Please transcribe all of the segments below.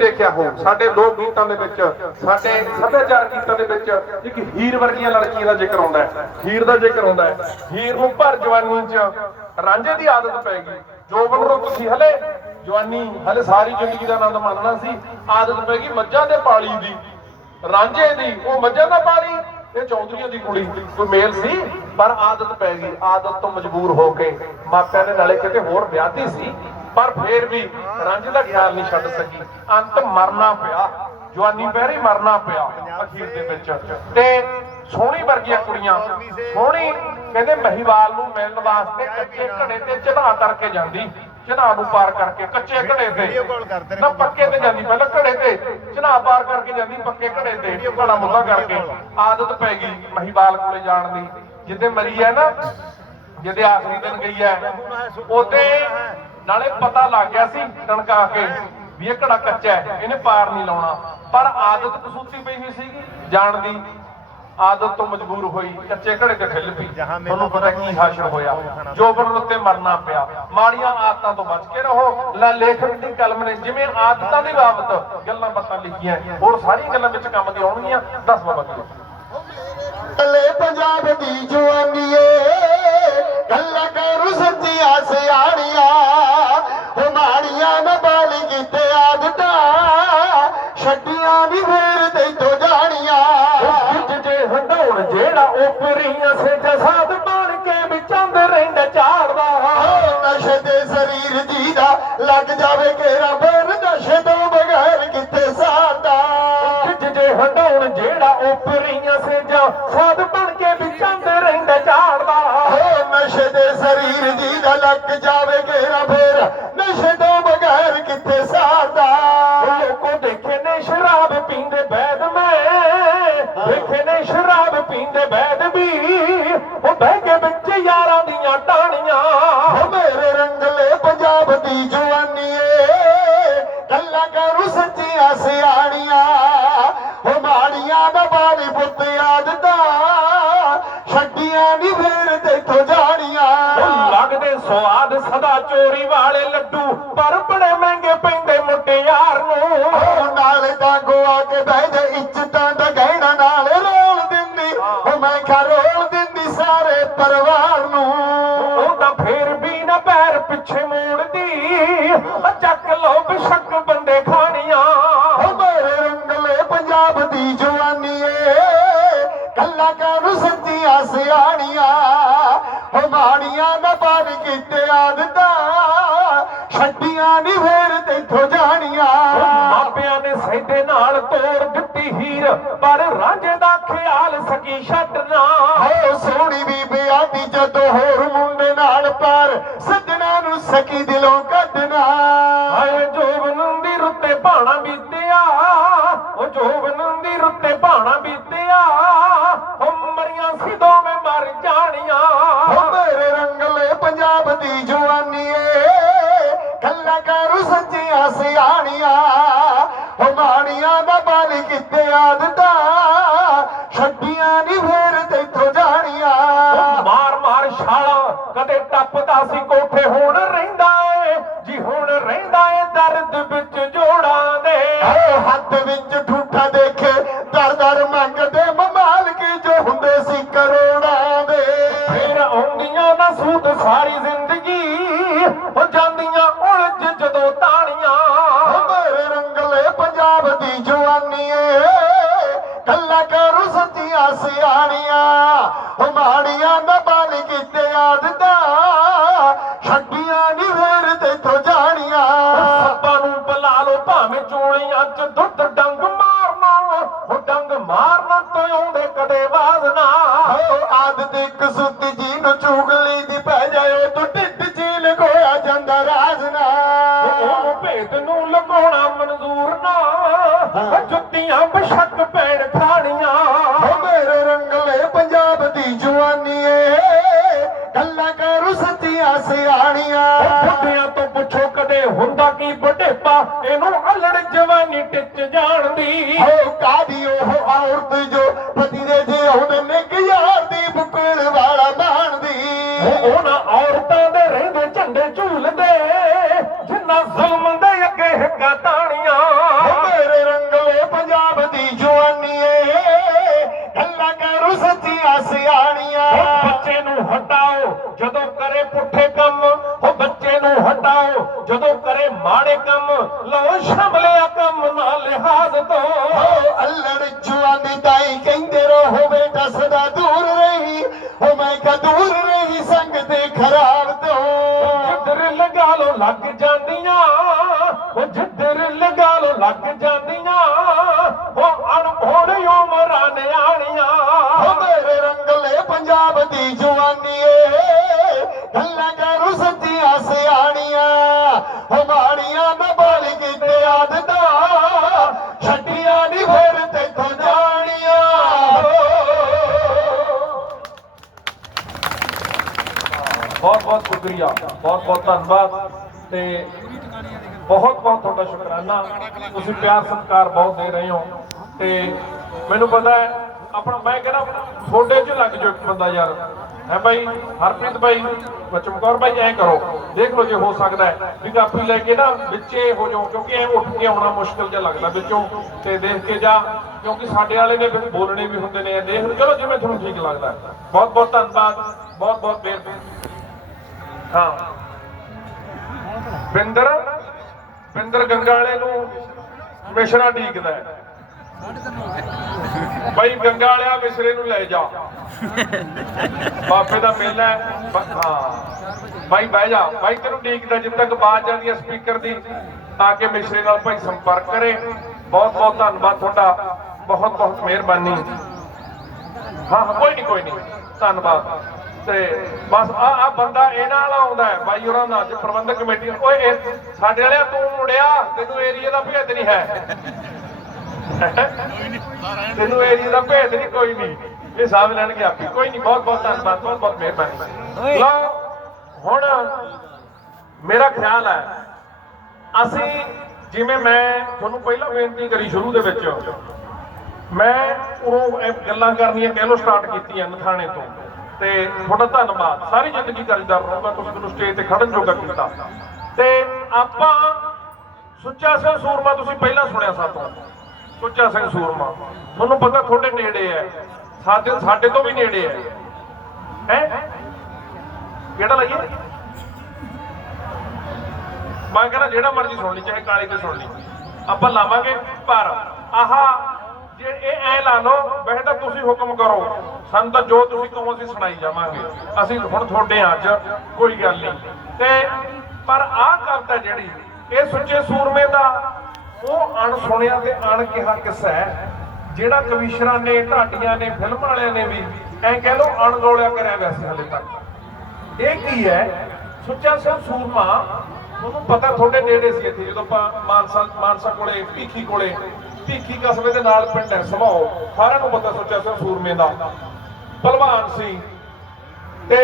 ਦੇਖਿਆ ਹੋ। ਸਾਡੇ ਲੋਕ ਗੀਤਾਂ ਦੇ ਵਿੱਚ, ਸਾਡੇ ਸੱਭਿਆਚਾਰ ਗੀਤਾਂ ਦੇ ਵਿੱਚ ਇੱਕ ਹੀਰ ਵਰਗੀਆਂ ਲੜਕੀਆਂ ਦਾ ਜ਼ਿਕਰ ਆਉਂਦਾ ਹੈ। ਹੀਰ ਦਾ ਜ਼ਿਕਰ ਆਉਂਦਾ ਹੈ। ਹੀਰ ਨੂੰ ਭਰ ਜਵਾਨੀ 'ਚ ਰਾਂਝੇ ਦੀ ਆਦਤ ਪੈ ਗਈ ਜੋਬਨ ਨੂੰ ਤੁਸੀਂ ਹਲੇ ਜਵਾਨੀ, ਹਲੇ ਸਾਰੀ ਜ਼ਿੰਦਗੀ ਦਾ ਆਨੰਦ ਮਾਣਨਾ ਸੀ, ਆਦਤ ਪੈ ਗਈ ਮੱਝਾਂ ਦੇ ਪਾਲੀ ਦੀ। ਰਾਂਝੇ ਦੀ, ਉਹ ਮੱਝਾਂ ਦਾ ਪਾਲੀ, ਇਹ ਚੌਧਰੀਆਂ ਦੀ ਕੁੜੀ। ਕੋਈ ਮੇਲ ਸੀ? ਪਰ ਆਦਤ ਪੈ ਗਈ ਆਦਤ ਤੋਂ ਮਜਬੂਰ ਹੋ ਕੇ ਮਾਪਿਆਂ ਨੇ ਨਾਲੇ ਕਿਤੇ ਹੋਰ ਵਿਆਹਤੀ ਸੀ। ਪਰ ਫੇਰ ਵੀ ਰਾਂਝੇ ਦਾ ਖਿਆਲ ਨਹੀਂ ਛੱਡ ਸਕੀ। ਅੰਤ ਮਰਨਾ ਪਿਆ। ਜਵਾਨੀ ਪਹਿਰੀ ਮਰਨਾ ਪਿਆ ਅਖੀਰ ਦੇ ਵਿੱਚ। ਤੇ ਸੋਹਣੀ ਵਰਗੀਆਂ ਕੁੜੀਆਂ ਸੋਹਣੀ ਕਹਿੰਦੇ ਮਹੀਵਾਲ ਨੂੰ ਮਿਲਣ ਵਾਸਤੇ ਕੱਚੇ ਘੜੇ ਤੇ ਚੜਾ ਕਰਕੇ ਜਾਂਦੀ। ਚੜਾ ਨੂੰ ਪਾਰ ਕਰਕੇ ਕੱਚੇ ਘੜੇ ਤੇ। ਨੇ ਪੱਕੇ ਤੇ ਜਾਂਦੀ ਪਹਿਲਾਂ ਘੜੇ ਤੇ ਚੜਾ ਪਾਰ ਕਰਕੇ ਜਾਂਦੀ ਪੱਕੇ ਘੜੇ ਤੇ। ਘੜਾ ਮੁੱਦਾ ਕਰਕੇ ਆਦਤ ਪੈ ਗਈ ਮਹੀਵਾਲ ਕੋਲੇ ਜਾਣ ਦੀ। ਜਿੱਦੇ ਮਰੀ ਹੈ ਨਾ ਜਿਹਦੇ ਆਖਰੀ ਦਿਨ ਗਈ ਹੈ ਉਹਦੇ ਨਾਲੇ ਪਤਾ ਲੱਗ ਗਿਆ ਸੀ ਟਣਕਾ ਕੇ ਵੀ ਇਹ ਘੜਾ ਕੱਚਾ ਹੈ ਇਹਨੇ ਪਾਰ ਨਹੀਂ ਲਾਉਣਾ। ਪਰ ਆਦਤ ਕਸੂਤੀ ਪਈ ਹੋਈ ਸੀਗੀ ਜਾਣ ਦੀ। ਆਦਤ ਤੋਂ ਮਜਬੂਰ ਹੋਈ ਕੱਚੇ ਘੜੇ ਤੇ ਖਿੱਲ ਪਈ। ਤੁਹਾਨੂੰ ਪਤਾ ਕੀ ਹਾਸ਼ਰ ਹੋਇਆ। ਜੋਬਨ ਉੱਤੇ ਮਰਨਾ ਪਿਆ। ਮਾੜੀਆਂ ਆਦਤਾਂ ਤੋਂ ਬਚ ਕੇ ਰਹੋ। ਲੈ ਲੇਖਕ ਦੀ ਕਲਮ ਨੇ ਜਿਵੇਂ ਆਦਤਾਂ ਦੇ ਬਾਬਤ ਗੱਲਾਂ ਬਾਤਾਂ ਲਿਖੀਆਂ। ਹੋਰ ਸਾਰੀਆਂ ਗੱਲਾਂ ਵਿੱਚ ਕੰਮ ਦੀ ਆਉਣਗੀਆਂ। ਦੱਸ ਬਾਬਾ ਜੀ। ਪੰਜਾਬ ਦੀ ਜਵਾਨੀ ਏ। ਗੱਲਾਂ ਕਰੂ ਸੱਚੀਆਂ ਸਿਆਣੀਆਂ ਜਿਹੜਾ ਉਪਰੀਆਂ ਸੇ ਜਸਾਦ ਬਣ ਕੇ ਵਿਚੰਦ ਰਹਿੰਦਾ ਝਾੜਦਾ ਨਸ਼ੇ ਦੇ ਸਰੀਰ ਜੀ ਦਾ ਲੱਗ ਜਾਵੇ ਘੇਰਾ ਫੇਰ ਨਸ਼ੇ ਤੋਂ ਬਗੈਰ ਕਿੱਥੇ ਸਾਡਾ ਵਿੱਚ ਜੇ ਹੰਡਾਉਣ ਜਿਹੜਾ ਉਪਰੀਆਂ ਸੇ ਜਸਾਦ ਬਣ ਕੇ ਵਿਚੰਦ ਰਹਿੰਦਾ ਝਾੜਦਾ ਨਸ਼ੇ ਦੇ ਸਰੀਰ ਜੀ ਦਾ ਲੱਗ ਜਾਵੇ ਘੇਰਾ ਫੇਰ ਨਸ਼ੇ ਪੀਂਦੇ ਬੈਦ ਵੀ ਉਹ ਬਹਿ ਕੇ ਵਿੱਚ ਯਾਰਾਂ ਦੀਆਂ ਟਾਣੀਆਂ ਓ ਮੇਰੇ ਰੰਗਲੇ ਪੰਜਾਬ ਦੀ ਜਵਾਨੀ ਏ ਗੱਲਾਂ ਕਰੂ ਸੱਚੀਆਂ ਸਿਆਣੀਆਂ। ਓ ਮਾੜੀਆਂ ਦਾ ਬਾਣੀ ਪੁੱਤ ਆਦਤਾਂ ਛੱਡੀਆਂ ਨਹੀਂ ਫੇਰ ਤੇਥੋਂ ਜਾਣੀਆਂ। ਲੱਗਦੇ ਸਵਾਦ ਸਦਾ ਚੋਰੀ ਵਾਲੇ ਲੱਡੂ ਪਰ ਬੜੇ ਮਹਿੰਗੇ ਪੈਂਦੇ ਮੁਟਿਆਰ ਨੂੰ। ਨਾਲੇ ਤਾਂ ਗੋਆ ਕੇ ਬਹਿ ਜਾ ਚੱਕ ਲੋ ਬਿਸ਼ੱਕ ਬੰਦੇ ਖਾਣੀਆਂ। ਓ ਮੇਰੇ ਰੰਗਲੇ ਪੰਜਾਬ ਦੀ ਜਵਾਨੀ ਏ ਕੱਲਾ ਕਾਨੂੰ ਸੱਚੀਆਂ ਸਿਆਣੀਆਂ। ਓ ਮਾੜੀਆਂ ਦਾ ਪਾਣੀ ਕੀਤੇ ਆਦਤਾਂ। ਛੱਡੀਆਂ ਨਹੀਂ ਫੇਰ ਤੈਥੋਂ ਜਾਣੀਆਂ। ਮਾਪਿਆਂ ਨੇ ਸੈਦੇ ਨਾਲ ਤੋੜ ਦਿੱਤੀ ਹੀਰ ਪਰ ਰਾਂਝੇ ਦਾ ਖਿਆਲ ਸਕੀ ਛੱਡਣਾ ਹੋ ਸੋਹਣੀ ਵੀ ਬਿਆਦੀ ਜਦੋਂ ਹੋਰ ਮੁੰਡੇ ਨਾਲ ਪਰ ਸੱਜਣਾ ਨੂੰ ਸਕੀ ਦਿਲੋਂ ਕੱਢਣਾ ਹਾਏ ਦੇ ਓ ਹੱਥ ਓ ਆਦਤ ਇੱਕ ਸੁੱਤ ਜੀ ਨੂੰ ਚੁਗਲੀ ਦੀ ਪੈ ਜਾਏ ਤੂੰ ਢਿੱਡ ਚ ਲਗੋਇਆ ਜਾਂਦਾ ਰਾਜ਼ਨਾ ਉਹਨੂੰ ਭੇਦ ਨੂੰ ਲਗਾਉਣਾ ਮਨਜ਼ੂਰ ਨਾ। ਜੁੱਤੀਆਂ ਬਸ਼ੱਕ ਪੈਣ ਖਾਣੀਆਂ ਮੇਰੇ ਰੰਗਲੇ ਪੰਜਾਬ ਦੀ ਜਵਾਨੀ ਏ ਗੱਲਾਂ ਕਰੂ ਸੱਚੀਆਂ ਸਿਆਣੀਆਂ। ਬੁੱਢਿਆਂ ਤੋਂ ਪੁੱਛੋ ਕਦੇ ਹੁੰਦਾ ਕੀ ਬੁਢੇਪਾ ਇਹਨੂੰ ਅਲੜ ਜਵਾਨੀ ਟਿੱਚ ਜਾਣਦੀ। ਹੋ ਕਾਦੀ ਉਹ ਔਰਤ ਜੋ ਦੀਆਂ ਤਾਣੀਆਂ ਮੇਰੇ ਰੰਗਲੇ ਪੰਜਾਬ ਦੀ ਜਵਾਨੀ ਏ ਗੱਲਾਂ ਕਰੂ ਸੱਚੀਆਂ ਸਿਆਣੀਆਂ। ਬੱਚੇ ਨੂੰ ਹਟਾਓ ਜਦੋਂ ਕਰੇ ਪੁੱਠੇ ਕੰਮ ਉਹ ਬੱਚੇ ਨੂੰ ਹਟਾਓ ਜਦੋਂ ਕਰੇ ਮਾੜੇ ਕੰਮ ਲਓ ਸ਼ਮਲਿਆ ਕੰਮ ਨਾ ਲਿਹਾਜ਼ ਤੋਂ। ਅੱਲੜ ਜਵਾਨੀ ਤਾਈ ਕਹਿੰਦੇ ਰਹੋ ਬੇਟਾ ਸਦਾ ਦੂਰ ਰਹੀ ਉਹ ਮੈਂ ਕਦੂਰ ਰਹੀ ਸੰਗ ਤੇ ਖਰਾਬ ਤੋਂ। ਜਿੱਧਰ ਲਗਾ ਲੋ ਲੱਗ ਜਾਂਦੀਆਂ। ਲਗਾ ਜਾਂਦੀਆਂ। ਉਹ ਅਣਭੋੜ ਉਮਰਾਂ ਨਿਆਣੀਆਂ। ਮੇਰੇ ਰੰਗਲੇ ਪੰਜਾਬ ਦੀ ਜਵਾਨੀ ਏ ਗੱਲਾਂ ਕਰੂ ਸੱਚੀਆਂ ਸਿਆਣੀਆਂ। ਓ ਮਾੜੀਆਂ ਨਾ ਬਾਲ ਕੀਤੇ ਆਦਤਾਂ। ਛੱਡੀਆਂ ਨਹੀਂ ਫਿਰ ਤੇਥੋਂ ਜਾਣੀਆਂ। ਬਹੁਤ ਬਹੁਤ ਸ਼ੁਕਰੀਆ। ਬਹੁਤ ਬਹੁਤ ਧੰਨਵਾਦ। ਤੇ ਬਹੁਤ ਬਹੁਤ ਤੁਹਾਡਾ ਸ਼ੁਕਰਾਨਾ। ਤੁਸੀਂ ਪਿਆਰ ਸਤਿਕਾਰ ਬਹੁਤ ਦੇ ਰਹੇ ਹੋ ਤੇ ਮੈਨੂੰ ਪਤਾ ਹੈ, ਆਪਣਾ ਮੈਂ ਕਹਿੰਦਾ, ਤੁਹਾਡੇ 'ਚ ਲੱਗ ਜਾਓ ਇੱਕ ਬੰਦਾ ਯਾਰ। ਹੈ ਭਾਈ ਹਰਪ੍ਰੀਤ ਭਾਈ ਬਚਮਕੌਰ ਭਾਈ ਐਂ ਕਰੋ। ਦੇਖ ਲਓ ਜੇ ਹੋ ਸਕਦਾ ਹੈ ਵੀ ਕਾਪੀ ਲੈ ਕੇ ਨਾ ਵਿੱਚੇ ਹੋ ਜਾਓ, ਕਿਉਂਕਿ ਐ ਉੱਠ ਕੇ ਆਉਣਾ ਮੁਸ਼ਕਲ ਜਿਹਾ ਲੱਗਦਾ ਵਿੱਚੋਂ। ਤੇ ਦੇਖ ਕੇ ਜਾ, ਕਿਉਂਕਿ ਸਾਡੇ ਵਾਲੇ ਨੇ ਫਿਰ ਬੋਲਣੇ ਵੀ ਹੁੰਦੇ ਨੇ, ਦੇਖ ਲਓ, ਚਲੋ ਜਿਵੇਂ ਤੁਹਾਨੂੰ ਠੀਕ ਲੱਗਦਾ ਬਹੁਤ ਬਹੁਤ ਧੰਨਵਾਦ, ਬਹੁਤ ਬਹੁਤ ਮਿਹਰਬਾਨੀ। ਹਾਂ। ਬਿੰਦਰ? ਬਿੰਦਰ ਗੰਗਾਲੇ ਨੂੰ ਮਿਸ਼ਰਾ ਢੀਕਦਾ ਹੈ। ਭਾਈ ਗੰਗਾਲਿਆ ਮਿਸ਼ਰੇ ਨੂੰ ਲੈ ਜਾ। ਬਾਪੇ ਦਾ ਮੇਲਾ ਹਾਂ। ਭਾਈ ਬਹਿ ਜਾ। ਬਾਈ ਤੈਨੂੰ ਢੀਕਦਾ ਜਿੱਦ ਤੱਕ ਬਾਤ ਜਾਂਦੀ ਹੈ ਸਪੀਕਰ ਦੀ, ਤਾਂ ਕਿ ਮਿਸ਼ਰੇ ਨਾਲ ਭਾਈ ਸੰਪਰਕ ਕਰੇ। ਬਹੁਤ ਬਹੁਤ ਧੰਨਵਾਦ ਤੁਹਾਡਾ। ਬਹੁਤ ਬਹੁਤ ਮਿਹਰਬਾਨੀ। ਹਾਂ ਹਾਂ, ਕੋਈ ਨਹੀਂ ਕੋਈ ਨਹੀਂ। ਧੰਨਵਾਦ। ਤੇ ਬਸ ਆ ਆ ਬੰਦਾ ਇਹਨਾਂ ਨਾਲ ਆਉਂਦਾ ਹੈ। ਬਾਈ ਉਹਨਾਂ ਨਾਲ ਅੱਜ ਪ੍ਰਬੰਧਕ ਕਮੇਟੀ ਓਏ ਸਾਡੇ ਵਾਲਿਆ ਤੂੰ ਮੁੜਿਆ? ਤੈਨੂੰ ਏਰੀਆ ਦਾ ਭੇਦ ਨਹੀਂ ਹੈ। ਤੈਨੂੰ ਏਰੀਆ ਦਾ ਭੇਦ ਨਹੀਂ ਕੋਈ ਨਹੀਂ ਇਹ ਸਾਹਬ ਲੈਣਗੇ ਆਪੀ। ਕੋਈ ਨਹੀਂ ਬਹੁਤ ਬਹੁਤ ਧੰਨਵਾਦ ਬਹੁਤ ਬਹੁਤ ਮਿਹਰਬਾਨੀ। ਲਓ ਹੁਣ ਮੇਰਾ ਖਿਆਲ ਹੈ ਅਸੀਂ ਜਿਵੇਂ ਮੈਂ ਤੁਹਾਨੂੰ ਪਹਿਲਾਂ ਬੇਨਤੀ ਕਰੀ ਸ਼ੁਰੂ ਦੇ ਵਿੱਚ ਮੈਂ ਉਰੋਂ ਇਹ ਗੱਲਾਂ ਕਰਨੀਆਂ ਕਹਿ ਲੋ ਸਟਾਰਟ ਕੀਤੀਆਂ ਨਥਾਣੇ ਤੋਂ। ਤੇ ਤੁਹਾਡਾ ਧੰਨਵਾਦ। ਸਾਰੀ ਜ਼ਿੰਦਗੀ ਕਰਦਾ ਰਹੂੰਗਾ, ਤੁਸੀਂ ਮੈਨੂੰ ਸਟੇਜ ਤੇ ਖੜਨ ਜੋਗਾ ਕੀਤਾ। ਤੇ ਆਪਾਂ ਸੁੱਚਾ ਸਿੰਘ ਸੂਰਮਾ ਤੁਸੀਂ ਪਹਿਲਾਂ ਸੁਣਿਆ ਸਾਤੋਂ। ਸੁੱਚਾ ਸਿੰਘ ਸੂਰਮਾ। ਤੁਹਾਨੂੰ ਪਤਾ ਤੁਹਾਡੇ ਨੇੜੇ ਹੈ। ਸਾਡੇ ਸਾਡੇ ਤੋਂ ਵੀ ਨੇੜੇ ਹੈ। ਹੈ? ਕਿਹੜਾ ਲਾਈਏ? ਮੈਂ ਕਹਿੰਦਾ ਜਿਹੜਾ ਮਰਜ਼ੀ ਸੁਣ ਲਈ, ਚਾਹੇ ਕਾਲੀ ਤੇ ਸੁਣ ਲਈ। ਆਪਾਂ ਲਾਵਾਂਗੇ ਪਰ ਆਹਾ ਜੇ ਇਹ ਐ ਲਾ ਲਓ, ਵੈਸੇ ਤਾਂ ਤੁਸੀਂ ਹੁਕਮ ਕਰੋ। ਸਾਨੂੰ ਤਾਂ ਜੋ ਤੁਸੀਂ ਕਹੋ, ਅਸੀਂ ਸੁਣਾਈ ਜਾਵਾਂਗੇ। ਅਸੀਂ ਹੁਣ ਤੁਹਾਡੇ ਅੱਜ, ਕੋਈ ਗੱਲ ਨਹੀਂ। ਤੇ ਪਰ ਆਹ ਕਰਤਾ ਜਿਹੜੀ, ਇਹ ਸੁੱਚੇ ਸੂਰਮੇ ਦਾ ਉਹ ਅਣਸੁਣਿਆ ਤੇ ਅਣਕਿਹਾ ਕਿੱਸਾ ਹੈ, ਜਿਹੜਾ ਕਵੀਸ਼ਰਾਂ ਨੇ, ਢਾਡੀਆਂ ਨੇ, ਫਿਲਮ ਵਾਲਿਆਂ ਨੇ ਵੀ ਐ ਕਹਿ ਲਓ, ਅਣਗੌਲਿਆ ਕਰਿਆ ਵੈਸੇ ਹਲੇ ਤੱਕ। ਇਹ ਕੀ ਹੈ? ਸੁੱਚਾ ਸਿੰਘ ਸੂਰਮਾ ਉਹਨੂੰ ਪਤਾ ਤੁਹਾਡੇ ਨੇੜੇ ਸੀ ਇੱਥੇ, ਜਦੋਂ ਆਪਾਂ ਮਾਨਸਾ ਮਾਨਸਾ ਕੋਲੇ, ਭੀਖੀ ਕੋਲੇ ਭੀਖੀ ਕਸਬੇ ਦੇ ਨਾਲ ਪਿੰਡ ਹੈ ਸਭਾਓ ਸਾਰਿਆਂ ਨੂੰ ਪਤਾ ਸੁੱਚਾ ਸਿੰਘ ਸੂਰਮੇ ਦਾ। ਪਹਿਲਵਾਨ ਸੀ ਤੇ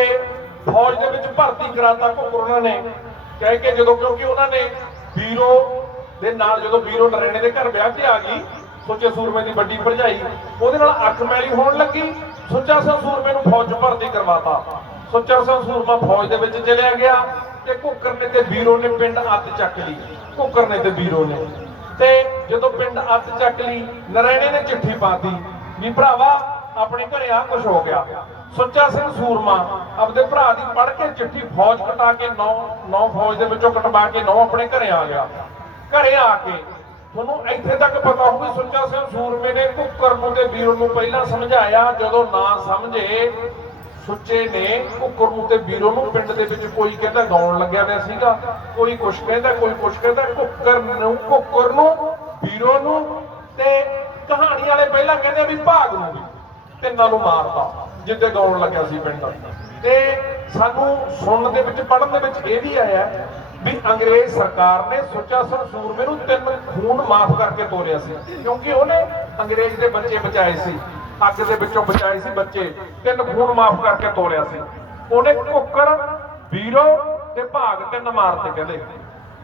ਫੌਜ ਦੇ ਵਿੱਚ ਭਰਤੀ ਕਰਾਤਾ ਘੁੱਕਰ ਉਹਨਾਂ ਨੇ। ਕਹਿ ਕੇ ਜਦੋਂ ਕਿਉਂਕਿ ਉਹਨਾਂ ਨੇ ਵੀਰੋ ਦੇ ਨਾਲ ਜਦੋਂ ਵੀਰੋ ਨਰੇਣੇ ਦੇ ਘਰ ਵਿਆਹ ਤੇ ਆ ਗਈ, ਸੁੱਚੇ ਸੂਰਮੇ ਦੀ ਵੱਡੀ ਭਰਜਾਈ, ਉਹਦੇ ਨਾਲ ਅੱਖ ਮੈਲੀ ਹੋਣ ਲੱਗੀ, ਸੁੱਚਾ ਸਿੰਘ ਸੂਰਮੇ ਨੂੰ ਫੌਜ 'ਚ ਭਰਤੀ ਕਰਵਾਤਾ। ਸੁੱਚਾ ਸਿੰਘ ਸੂਰਮਾ ਫੌਜ ਦੇ ਵਿੱਚ ਚਲਿਆ ਗਿਆ ਤੇ ਘੁੱਕਰ ਨੇ ਤੇ ਵੀਰੋ ਨੇ ਪਿੰਡ ਅੱਤ ਚੱਕ ਲਈ। ਘੁੱਕਰ ਨੇ ਤੇ ਵੀਰੋ ਨੇ। ਤੇ ਜਦੋਂ ਪਿੰਡ ਅੱਤ ਚੱਕ ਲਈ, ਨਰੈਣੇ ਨੇ ਚਿੱਠੀ ਪਾਤੀ ਵੀ ਭਰਾਵਾ, ਆਪਣੇ ਘਰੇ ਆ ਕੁਝ ਹੋ ਗਿਆ। ਸੁੱਚਾ ਸਿੰਘ ਸੂਰਮਾ ਆਪਦੇ ਭਰਾ ਦੀ ਪੜ ਕੇ ਚਿੱਠੀ ਫੌਜ ਕਟਾ ਕੇ ਨੌ ਨੌ ਫੌਜ ਦੇ ਵਿੱਚੋਂ ਕਟਵਾ ਕੇ ਨੌ ਆਪਣੇ ਘਰੇ ਆ ਗਿਆ। ਘਰੇ ਆ ਕੇ ਤੁਹਾਨੂੰ ਇੱਥੇ ਤੱਕ ਪਤਾ ਹੋਊ ਸੁੱਚਾ ਸਿੰਘ ਸੂਰਮੇ ਨੇ ਕੁੱਕਰ ਨੂੰ ਤੇ ਵੀਰ ਨੂੰ ਪਹਿਲਾਂ ਸਮਝਾਇਆ, ਜਦੋਂ ਨਾ ਸਮਝੇ, ਸੁੱਚੇ ਨੇ ਕੁੱਕਰ ਨੂੰ ਤੇ ਵੀਰੋ ਨੂੰ ਪਿੰਡ ਦੇ ਵਿੱਚ ਕੋਈ ਕਹਿੰਦਾ ਗਾਉਣ ਲੱਗਿਆ ਹੋਇਆ ਸੀਗਾ, ਕੋਈ ਕੁਛ ਕਹਿੰਦਾ, ਕੋਈ ਕੁਛ ਕਹਿੰਦਾ, ਕੁੱਕਰ ਨੂੰ ਕੁੱਕਰ ਨੂੰ ਵੀਰੋ ਨੂੰ ਤੇ ਕਹਾਣੀ ਵਾਲੇ ਪਹਿਲਾਂ ਕਹਿੰਦੇ ਵੀ ਭਾਗ ਨੂੰ ਵੀ, ਤਿੰਨਾਂ ਨੂੰ ਮਾਰਦਾ ਜਿੱਦੇ ਗਾਉਣ ਲੱਗਿਆ ਸੀ ਪਿੰਡ। ਤੇ ਸਾਨੂੰ ਸੁਣਨ ਦੇ ਵਿੱਚ ਪੜਨ ਦੇ ਵਿੱਚ ਇਹ ਵੀ ਆਇਆ ਵੀ ਅੰਗਰੇਜ਼ ਸਰਕਾਰ ਨੇ ਸੁੱਚਾ ਸਿੰਘ ਸੂਰਮੇ ਨੂੰ ਤਿੰਨ ਖੂਨ ਮਾਫ ਕਰਕੇ ਤੋਰਿਆ ਸੀ, ਕਿਉਂਕਿ ਉਹਨੇ ਅੰਗਰੇਜ਼ ਦੇ ਬੱਚੇ ਬਚਾਏ ਸੀ, ਅੱਗ ਦੇ ਵਿੱਚੋਂ ਬਚਾਏ ਸੀ ਬੱਚੇ, ਤਿੰਨ ਖੂਨ ਮਾਫ ਕਰਕੇ ਤੋਰਿਆ ਸੀ। ਉਹਨੇ ਕੁੱਕਰ ਵੀਰੋ ਤੇ ਭਾਗ ਤਿੰਨ ਮਾਰਤੇ ਕਹਿੰਦੇ।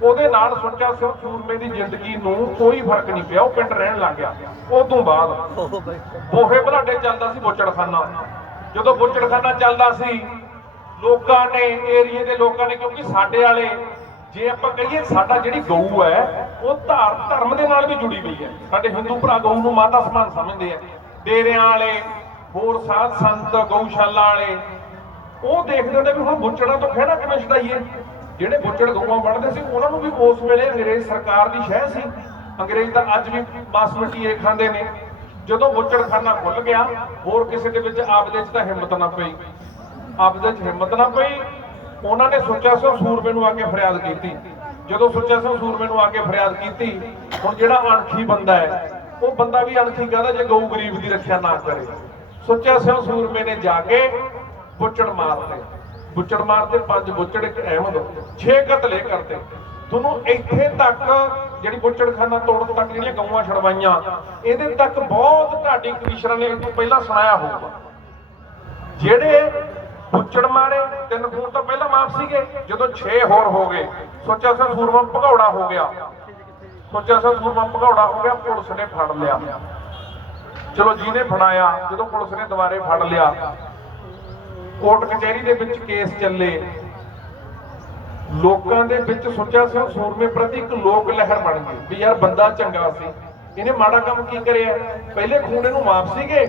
ਉਹਦੇ ਨਾਲ ਸੁੱਚਾ ਸਿੰਘ ਸੂਰਮੇ ਦੀ ਜ਼ਿੰਦਗੀ ਨੂੰ ਕੋਈ ਫ਼ਰਕ ਨਹੀਂ ਪਿਆ ਉਹ ਪਿੰਡ ਰਹਿਣ ਲੱਗ ਗਿਆ। ਉਸ ਤੋਂ ਬਾਅਦ ਬੋਹੇ ਬਲਾਡੇ ਚੱਲਦਾ ਸੀ ਬੁੱਚੜਖਾਨਾ। ਜਦੋਂ ਬੁੱਚੜਖਾਨਾ ਚੱਲਦਾ ਸੀ ਲੋਕਾਂ ਨੇ ਏਰੀਏ ਦੇ ਲੋਕਾਂ ਨੇ ਕਿਉਂਕਿ ਸਾਡੇ ਵਾਲੇ ਜੇ ਆਪਾਂ ਕਹੀਏ ਸਾਡਾ ਜਿਹੜੀ ਗਊ ਹੈ ਉਹ ਧਾਰ ਧਰਮ ਦੇ ਨਾਲ ਵੀ ਜੁੜੀ ਹੋਈ ਹੈ। ਸਾਡੇ ਹਿੰਦੂ ਭਰਾ ਗਊ ਨੂੰ ਮਾਤਾ ਸਮਾਨ ਸਮਝਦੇ ਆ। ਡੇਰਿਆਂ ਵਾਲੇ ਹੋਰ ਸਾਧ ਸੰਤ ਗਊਸ਼ਾਲਾ ਵਾਲੇ ਉਹ ਦੇਖਦੇ ਹੁੰਦੇ ਵੀ ਹੁਣ ਬੁੱਚੜਾਂ ਤੋਂ ਖਹਿੜਾ ਕਿਵੇਂ ਛਡਾਈਏ? ਜਿਹੜੇ ਬੁੱਚੜ ਗਊਆਂ ਵੜਦੇ ਸੀ, ਉਹਨਾਂ ਨੂੰ ਵੀ ਉਸ ਵੇਲੇ ਅੰਗਰੇਜ਼ ਸਰਕਾਰ ਦੀ ਸ਼ਹਿ ਸੀ। ਅੰਗਰੇਜ਼ ਤਾਂ ਅੱਜ ਵੀ ਬਾਸਮਤੀ ਇਹ ਖਾਂਦੇ ਨੇ। ਜਦੋਂ ਬੁੱਚੜਖਾਨਾ ਖੁੱਲ ਗਿਆ, ਹੋਰ ਕਿਸੇ ਦੇ ਵਿੱਚ ਆਪਦੇ 'ਚ ਤਾਂ ਹਿੰਮਤ ਨਾ ਪਈ। ਆਪਦੇ 'ਚ ਹਿੰਮਤ ਨਾ ਪਈ, ਉਹਨਾਂ ਨੇ ਸੁੱਚਾ ਸੀ ਸੂਰਮੇ ਨੂੰ ਆ ਕੇ ਫਰਿਆਦ ਕੀਤੀ। ਜਦੋਂ ਸੁੱਚਾ ਸਿੰਘ ਸੂਰਮੇ ਨੂੰ ਆ ਕੇ ਫਰਿਆਦ ਕੀਤੀ, ਹੁਣ ਜਿਹੜਾ ਅਣਖੀ ਬੰਦਾ ਹੈ, ਉਹ ਬੰਦਾ ਵੀ ਅਣਖੀ ਕਹਦਾ ਜੇ ਗਊ ਗਰੀਬ ਦੀ ਰੱਖਿਆ ਨਾ ਕਰੇ। ਸੁੱਚਾ ਸਿੰਘ ਸੂਰਮੇ ਨੇ ਜਾ ਕੇ ਬੁੱਚੜ ਮਾਰਤੇ ਬੁੱਚੜ ਮਾਰਦੇ, ਪੰਜ ਬੁੱਚੜ ਇੱਕ ਅਹਿਮਦ ਛੇ ਕਤਲੇ ਕਰਤੇ ਤੁਹਾਨੂੰ ਇੱਥੇ ਤੱਕ ਜਿਹੜੀ ਬੁੱਚੜਖਾਨਾ ਤੋੜਨ ਤੱਕ ਜਿਹੜੀਆਂ ਗਊਆਂ ਛੜਵਾਈਆਂ, ਇਹਦੇ ਤੱਕ ਬਹੁਤ ਢਾਡੀ ਕਮਿਸ਼ਨਰ ਨੇ ਇਹ ਪਹਿਲਾਂ ਸੁਣਾਇਆ ਹੋਊਗਾ। ਜਿਹੜੇ ਬੁੱਚੜ ਮਾਰੇ, ਤਿੰਨ ਖੂਨ ਤੋਂ ਪਹਿਲਾਂ ਮਾਫ ਸੀਗੇ, ਜਦੋਂ 6 ਹੋਰ ਹੋ ਗਏ। ਸੋਚਿਆ ਸਰ ਸੂਰਮਾ ਭਗੌੜਾ ਹੋ ਗਿਆ। ਸੋਚਿਆ ਸਰ ਸੂਰਮਾ ਭਗੌੜਾ ਹੋ ਗਿਆ, ਪੁਲਿਸ ਨੇ ਫੜ ਲਿਆ। ਚਲੋ ਜਿਹਨੇ ਫੜਾਇਆ, ਜਦੋਂ ਪੁਲਿਸ ਨੇ ਦੁਬਾਰੇ ਫੜ ਲਿਆ ਕੋਰਟ ਕਚਹਿਰੀ ਦੇ ਵਿੱਚ ਕੇਸ ਚੱਲੇ। ਲੋਕਾਂ ਦੇ ਵਿੱਚ ਸੋਚਿਆ ਸੀ ਸੂਰਮੇ ਪ੍ਰਤੀ ਇੱਕ ਲੋਕ ਲਹਿਰ ਬਣ ਗਈ ਵੀ ਯਾਰ ਬੰਦਾ ਚੰਗਾ ਸੀ। ਇਹਨੇ ਮਾੜਾ ਕੰਮ ਕੀ ਕਰਿਆ? ਪਹਿਲੇ ਖੂਨ ਇਹਨੂੰ ਮਾਫ ਸੀਗੇ।